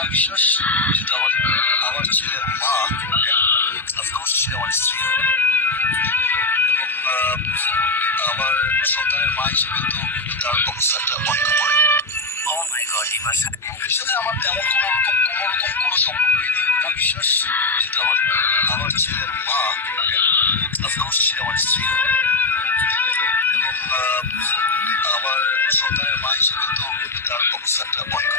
আমি বিশ্বাস যেটা আমার আমার ছেলের মা অফকোর্স সে আমার স্ত্রী। এবং আমার সন্তানের মা হিসেবে তো তার অবস্থানটা অনেক পড়ে ইমার মুখের সাথে আমার তেমন কোনো রকম কোনো রকম কোনো সম্পর্কই নেই। আমি বিশ্বাস যেটা আমার আমার ছেলের মা অফকোর্স সে আমার স্ত্রী। এবং আমার সন্তানের মা হিসেবে তো তার অবস্থানটা অনেক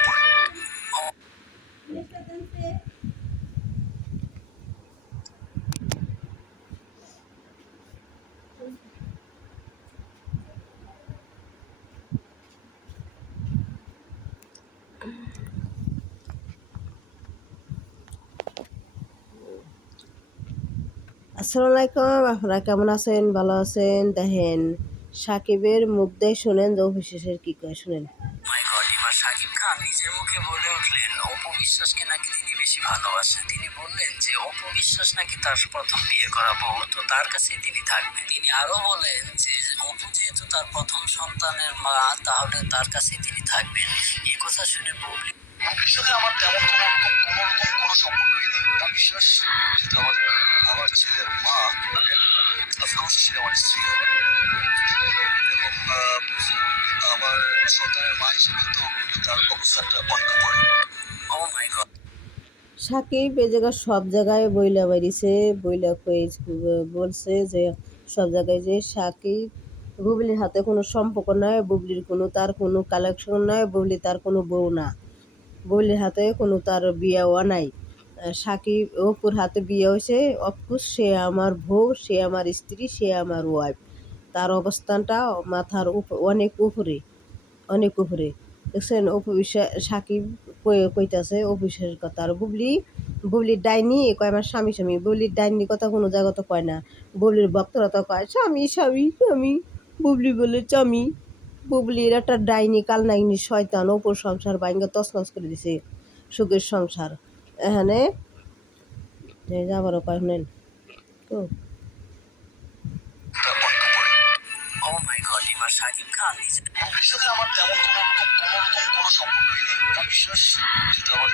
আসসালামু আলাইকুম, আপনারা কেমন আছেন? ভালো আছেন? দেখেন, সাকিবের মুখ দিয়ে শুনেন যে অফিসের কি কয় শুনেন? শাকিব নিজের মুখে বলে উঠলেন অপবিশ্বাসকে নাকি তিনি বেশি ভালোবাসেন? তিনি বললেন যে অপবিশ্বাস নাকি তার প্রথম বিয়ে করা বউ, তো তার কাছে তিনি থাকবেন। তিনি আরও বলেন যে, অপু যেহেতু তার প্রথম সন্তানের মা, তাহলে তার কাছে তিনি থাকবেন। এই কথা শুনে বুবলি মুখের সাথে আমার তেমন কোনো রকম কোনো রকম কোনো সম্পর্কই নেই। বিশ্বাস যেটা আমার আমার ছেলের মা অফকোর্স সে আমার স্ত্রী। এবং আমার সন্তানের মা হিসেবে তো তার অবস্থানটা গড সাকিব এই জায়গায় সব জায়গায় বইলা বাড়িছে বইলা কই বলছে যে সব জায়গায় যে সাকিব, বুবলির হাতে কোনো সম্পর্ক নয় বুবলির কোনো তার কোনো কালেকশন নয় বুবলি তার কোনো বউ না। বুবলির হাতে কোনো তার বিয়েও নাই। সাকিব অপুর হাতে বিয়ে হয়েছে, অফকোর্স সে আমার বউ, সে আমার স্ত্রী, সে আমার ওয়াইফ তার অবস্থানটা মাথার উপ- অনেক উপরে অনেক উপরে। দেখছেন অপু বিশ্বাস সাকিব কই- কইতাছে অফিসের কথা। আর বুবলি বুবলির ডাইনি কয় আমার স্বামী স্বামী। বুবলির ডাইনি কথা কোনো জায়গা তো কয় না। বুবলির ভক্তরা তো কয় স্বামী স্বামী স্বামী। বুবলি বলে চামি বুবলির একটা ডাইনি কালনাইনি শয়তান অপুর সংসার বাইঙ্গা তছনছ করে দিছে সুখের সংসার। এখানে এই যে কয় শুনেন। তো তা আমার তেমন কোনো রকম কোনো সম্পর্কই নেই আমি বিশ্বাস যেটা আমার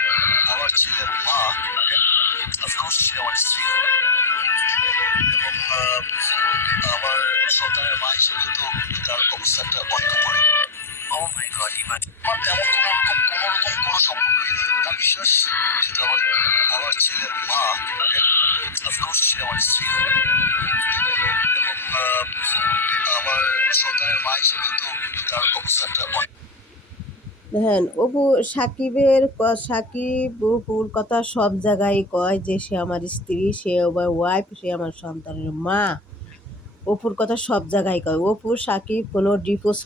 আমার ছেলের মা অফকোর্স সে আমার স্ত্রী। এবং আমার সন্তানের মা হিসেবে তো তার অবস্থানটা অনেক পড়ে আমার তেমন কোনো রকম কোনো রকম কোনো বিশ্বাস যেটা আমার আমার ছেলের মা অফকোর্স সে আমার স্ত্রী। এবং আমার সন্তানের মা হিসেবে তো তার অবস্থানটা অনেক দেখেন অপু সাকিবের ক- সাকিব অপুর কথা সব জায়গায় কয় যে সে আমার স্ত্রী, সে আমার ওয়াইফ সে আমার সন্তানের মা। অপুর কথা সব জায়গায় কয়। অপু, সাকিব কোনো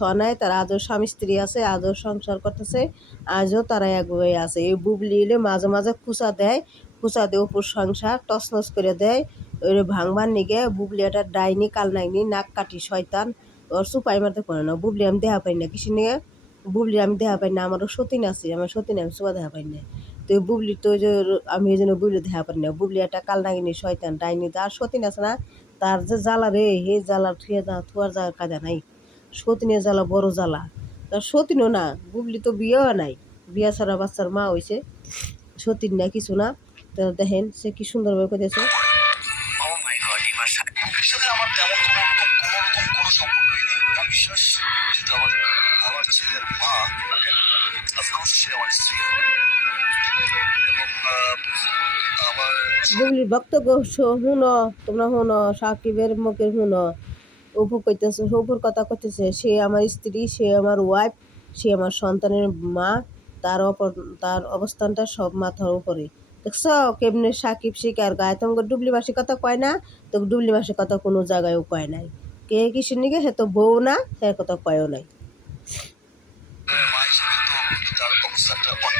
হওয়া নাই, তার আজও স্বামী স্ত্রী আছে আজও সংসার করতেছে, আজও তারা একভাবে আছে। এই বুবলি এলে মাঝে মাঝে খুচা দেয়, খুচা দিয়ে অপুর সংসার টসনস করে দেয় ওই ভাঙবার নিগে বুবলি একটা ডাইনি, কাল নাইনি, নাক কাটি শয়তান, ওর সুপাই মারতে পারে না। বুবলি আমি দেহা পাই না কিসে নিয়ে বুবলি আমি দেখা পাই না, আমারও সতীন আছে, আমার সতীন আমি সুপা দেখা পাই না। তো বুবলি তো যে আমি এই জন্য বুবলি দেখা পাই না। বুবলি একটা কাল নাগিনি, শয়তান, ডাইনি আর সতীন আছে না, তার যে জ্বালা রে, হে জ্বালা, থুয়ে যা, থুয়ার যা কাজা নাই। সতীনের জ্বালা বড় জ্বালা। তার সতীনও না, বুবলি তো বিয়েও নাই। বিয়া ছাড়া বাচ্চার মা হয়েছে সতীন না কিছু না। তো দেখেন, সে কি সুন্দরভাবে মুখের সাথে আমার তেমন কোনো রকম কোনো সম্পর্কই নেই বিশ্বাস আমার ছেলের মা আমার স্ত্রী বুবলির বক্তব্য শুনো, তোমরা শুনো, সাকিবের মুখের শুনো। অপু কইতেছে, অপুর কথা সে আমার স্ত্রী, সে আমার ওয়াইফ সে আমার সন্তানের মা, তার অপর তার অবস্থানটা সব মাথার উপরে। দেখছ কেমনে সাকিব শিকার গায়ে? তোমাকে ডুবলি মাসির কথা কয় না? তো ডুবলি মাসির কথা কোনো জায়গায়ও কয় নাই। কে কিসের নিকে সে তো বউ না, সে কথা কয়ও নাই। তো তার প্রথম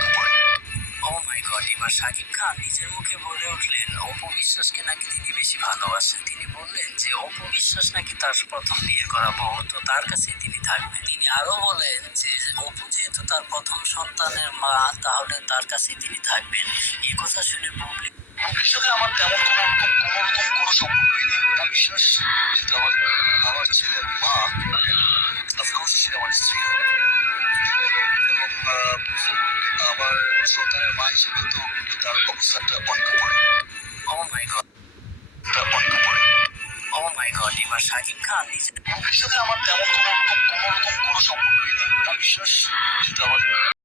যেহেতু সন্তানের মা, তাহলে তার কাছে তিনি থাকবেন। কথা শুনে আমার তেমন কোনো কোনো রকম কোনো সম্পর্কই নেই। বিশ্বাস যেটা আমার আমার ছেলের মা সন্তানের মা হিসেবে তো তার অবস্থানটা অনেক পড়ে। Oh my God. অনেক পড়ে। ও মাই গড এবার শাকিব খান নিজে মুভির সাথে আমার তেমন কোনো রকম কোনো রকম কোনো সম্পর্কই নেই। বিশ্বাস যেটা আমার